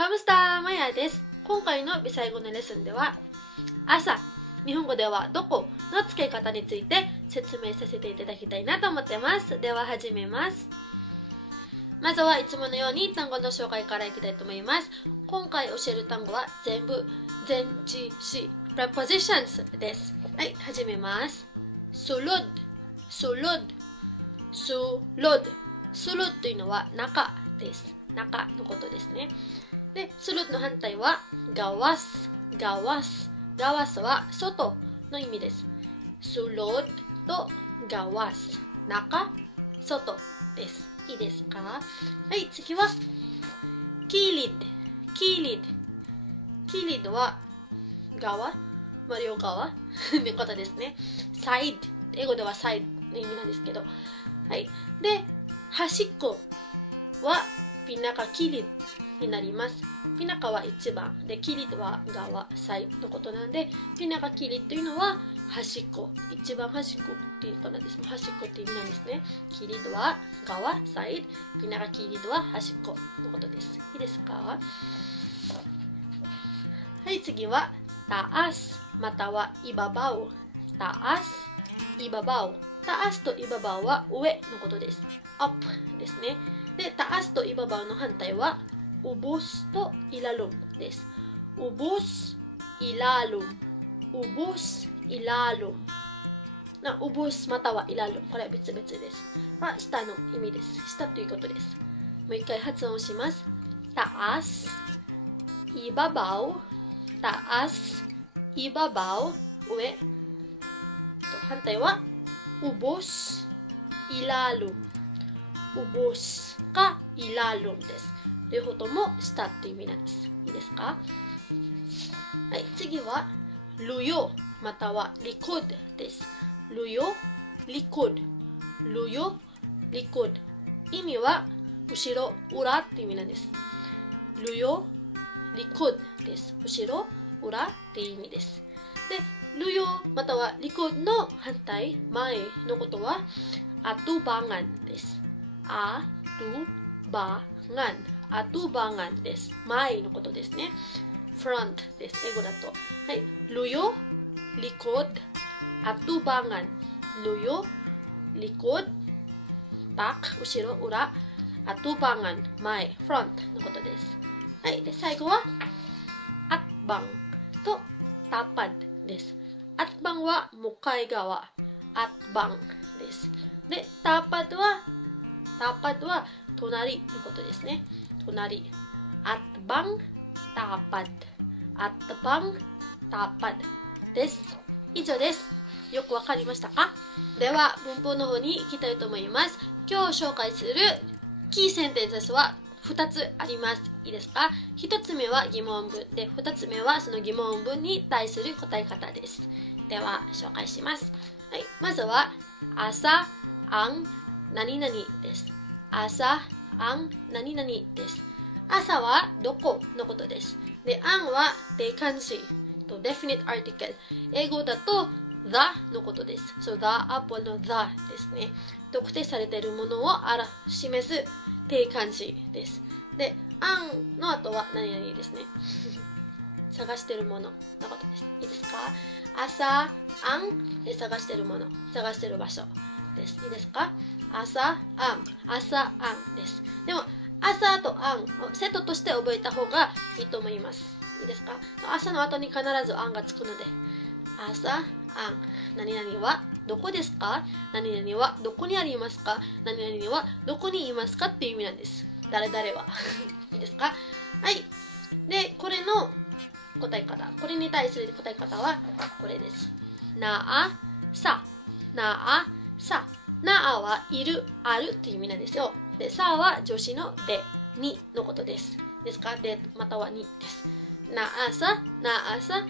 カムスターマヤです。今回の微細語のレッスンでは朝、日本語ではどこの付け方について説明させていただきたいなと思ってます。では始めます。まずはいつものように単語の紹介からいきたいと思います。今回教える単語は全部前置詞 prepositions です。はい、始めます。sulod sulod sulod sulod というのは中です。中のことですね。で、sulod の反対はgawas gawas gawas は外の意味です。sulod と gawas 中、外です。いいですか？はい、次はkilid kilid kilid は側、両側のことですね。side 英語では side の意味なんですけど、はい。で、端っこはピナカキリになります。ピナカは一番で、キリは側、サイのことなんで、ピナカキリというのは端っこ、一番端っこっていうかなんです。端っこっていう意味なんですね。キリは側、サイド、ピナカキリは端っこのことです。いいですか？はい、次はtaasまたはibabaw。taas、ibabaw。taas と ibabaw は上のことです。up ですね。で、taas と ibabaw の反対はubos と ilalum です。ubos, ilalum。ubos, ilalum。ubos または ilalum。これは別々です。下の意味です。下ということです。もう一回発音します。taas, ibabaw、taas、ibabaw、上。反対はubos, ilalum。ubos か ilalum です。両方とも下っていう意味なんです。いいですか？はい、次はluyo または likod です。luyo、likod、luyo、likod。意味は後ろ、裏っていう意味なんです。luyo、likod です。後ろ、裏っていう意味です。で、luyo または likod の反対、前のことはatubangan です。atubangan、atubangan です。前のことですね。front です。英語だと。はい。luyo、likod、atubangan。luyo、likod、back、後ろ、裏、atubangan、前、front のことです。はい。で、最後はatbangとtapad です。atbang は向かい側、atbang です。で、tapad は隣のことですね。隣。atbang tapad。atbang tapad です。以上です。よくわかりましたか？では、文法の方に行きたいと思います。今日紹介するキーセンテンスは2つあります。いいですか？1つ目は疑問文で、2つ目はその疑問文に対する答え方です。では、紹介します。はい、まずは、朝、ang、何々です。朝、ang、何々です。朝はどこのことです。で、ang は定冠詞と definite article。英語だと the のことです。So, the apple の the ですね。特定されているものを示す定冠詞です。で、ang の後は何々ですね。探しているもののことです。いいですか？朝、ang で探しているもの、探している場所です。いいですか？朝、朝、です。でも、朝とをセットとして覚えた方がいいと思います。いいですか？朝の後に必ずがつくので、朝、何々はどこですか？何々はどこにありますか？何々はどこにいますかっていう意味なんです。誰々は。いいですか？はい。で、これの答え方。これに対する答え方はこれです。なあ、さ。なあ、さ。なあはいる、あるっていう意味なんですよ。で、さは助詞ので、にのことです。ですか？で、またはにです。なあさ、なあさ、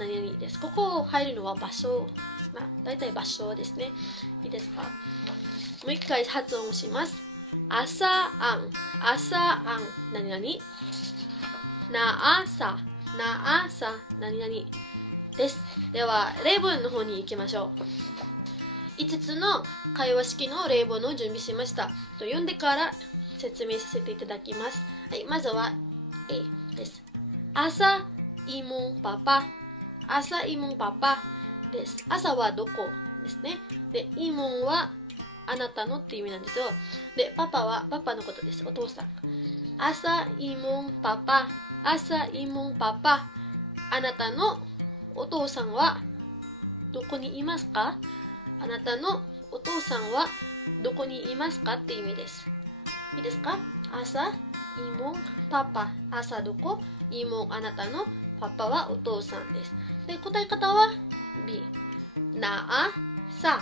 何々です。ここ入るのは場所。だいたい場所ですね。いいですか？もう一回発音します。朝あん、朝あん、何々。なあさ、なあさ、何々です。では、例文の方に行きましょう。5つの会話式の例文を準備しました。読んでから説明させていただきます。はい、まずは A です。朝イモンパパ、朝イモンパパです。朝はどこですね。で、イモンはあなたのっていう意味なんですよ。で、パパはパパのことです。お父さん。朝イモンパパ、朝イモンパパ。あなたのお父さんはどこにいますか？あなたのお父さんはどこにいますかっていう意味です。いいですか？朝、イモン、パパ。朝どこ？イモン、あなたの。パパはお父さんです。で、答え方は B。なあ、さ。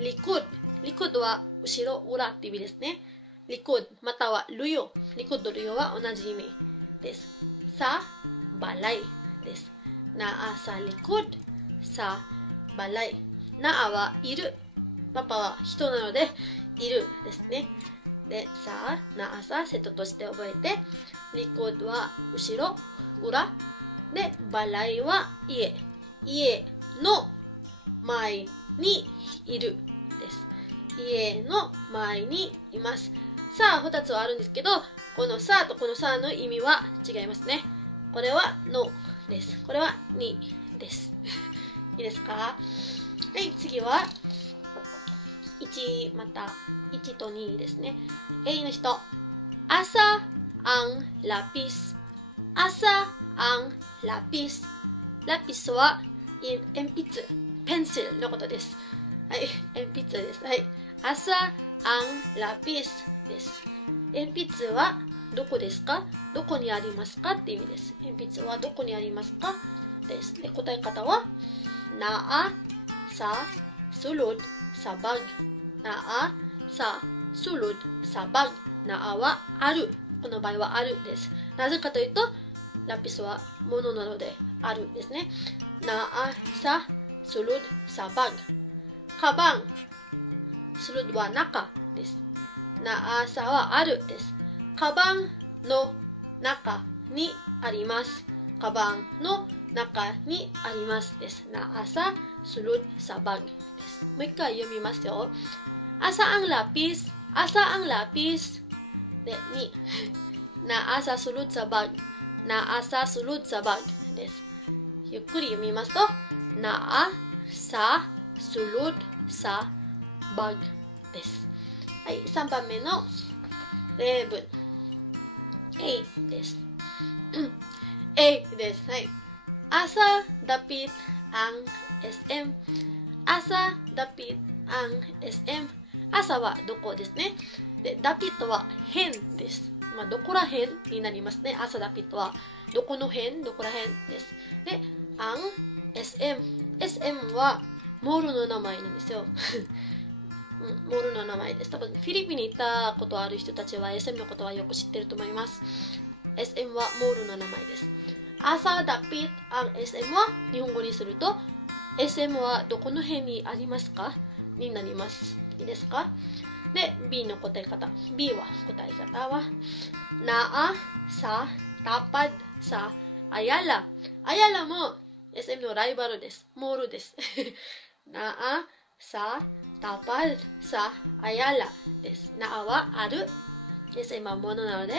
リクッド。リクッドは後ろ、裏って意味ですね。リクッドまたはルヨ。リクッド、ルヨは同じ意味です。さ、バライです。なあ、さ、リクッド。さ、バライ。なあはいる。パパは人なので、いるですね。で、さ、なあさ、セットとして覚えて、リクッドは後ろ、裏。で、バライは家。家の前にいるです。家の前にいます。さあ、2つはあるんですけど、このさとこのさの意味は違いますね。これはのです。これはにです。いいですか？はい、次は1、また1と2ですね。A の人。朝、アン、ラピス。朝、アン、ラピス。ラピスは鉛筆、ペンシルのことです。はい、鉛筆です。はい。朝、アン、ラピスです。鉛筆はどこですか？どこにありますかって意味です。鉛筆はどこにありますかです。で、答え方は、なあ、さ、スルド、さばぐ。なあ、さ、スルド、さばぐ。なあはある。この場合はあるです。なぜかというと、ラピスはものなのであるですね。なあ、さ、スルド、さばぐ。カバン、スルドは中です。なあさはあるです。カバンの中にあります。カバンの中にありますです。なあさ、スルド、さばぐです。もう一回読みますよ。Asa ang lapis? Asa ang lapis? De, ni. Naasa sulod sa bag. Naasa sulod sa bag です。ゆっくり読みますと、なあさsulod sa bag です。はい、3番目の例文 A です。A です。はい。Asa dapit ang SM? Asa dapit ang SM? 朝はどこですね。で、ダピットは辺です。まあ、どこら辺になりますね。朝ダピットはどこの辺、どこら辺です。で、アン、SM。SM はモールの名前なんですよ。モールの名前です。多分フィリピンに行ったことある人たちは SM のことはよく知ってると思います。SM はモールの名前です。朝ダピット、アン、SM は日本語にすると SM はどこの辺にありますかになります。いいですか？で、B の答え方。B は答え方は、なあ、さ、たぱdさ、あやら。あやらも SM のライバルです。モールです。なあ、さ、たぱdさ、あやらです。なあはある。SM はものなので、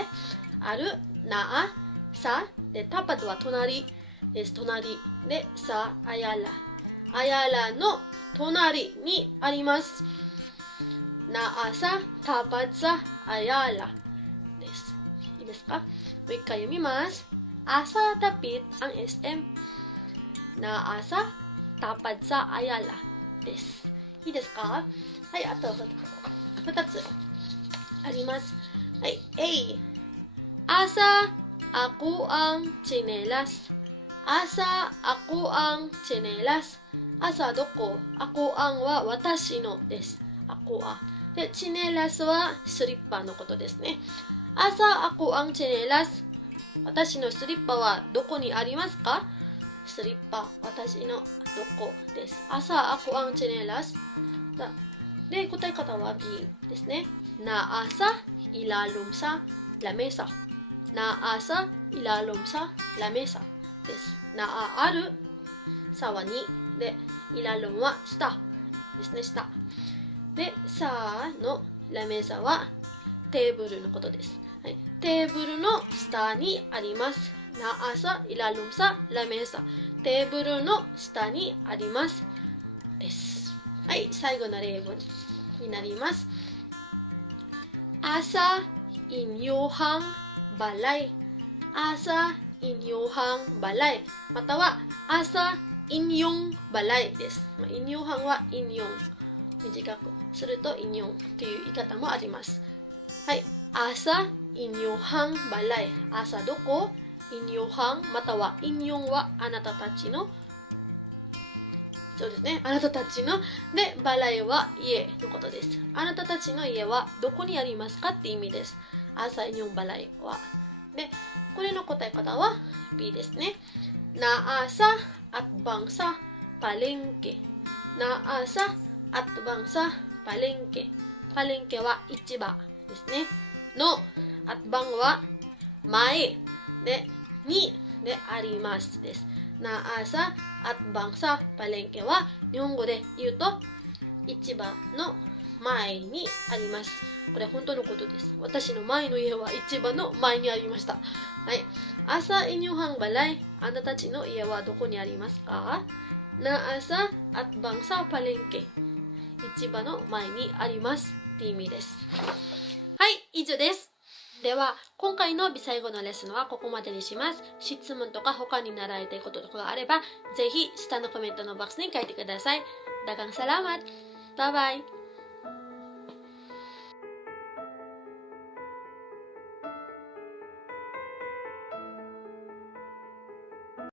ある、なあ、さ、で、たぱdは隣です。隣で、さ、あやら。あやらの隣にあります。Naasa tapad sa Ayala です。いいですか？もう一回読みます。Asa tapit ang SM. Naasa tapad sa Ayala です。いいですか？はい、あと2つあります。はい、A. Asa ako ang tsinelas. Asa ako ang tsinelas. Asa どこ？ako ang は私のです。ako angで、チネラスはスリッパのことですね。朝、アコアンチネラス。私のスリッパはどこにありますか？スリッパ、私のどこです。朝、アコアンチネラス。で、答え方は B ですね。なあさ、イラルムサ、ラメサ。なあさ、イラルムサ、ラメサです。なあある、さは2。で、イラルムは下ですね、下。で、さあのラメサはテーブルのことです。はい、テーブルの下下にあります。nasa ilalim sa lamesa。テーブルの下にあります。です。はい、最後の例文になります。Asa inyuhang balay。asa inyuhang balay。または、asa inyong balay です。inyuhang は inyong。短くすると inyong という言い方もあります。はい。asa inyuhang balay。朝どこ？inyuhang または inyong はあなたたちの、そうですね、あなたたちの、で、バライは家のことです。あなたたちの家はどこにありますかって意味です。朝inyong balayは。で、これの答え方は B ですね。Naasa at bang sa palengke。Naasa at bang sa palengke。palengke は市場ですね。の、at bang は前で、にでありますです。naasa at bang sa palengke は日本語で言うと市場の前にあります。これ本当のことです。私の前の家は市場の前にありました。はい。asa inyuhang balay。あなたたちの家はどこにありますか？ naasa at bang sa palengke。市場の前にありますって意味です。はい、以上です。では、今回のビサイゴのレッスンはここまでにします。質問とか他に習いたいこととかがあれば、ぜひ下のコメントのボックスに書いてください。Daghang salamat! Bye bye!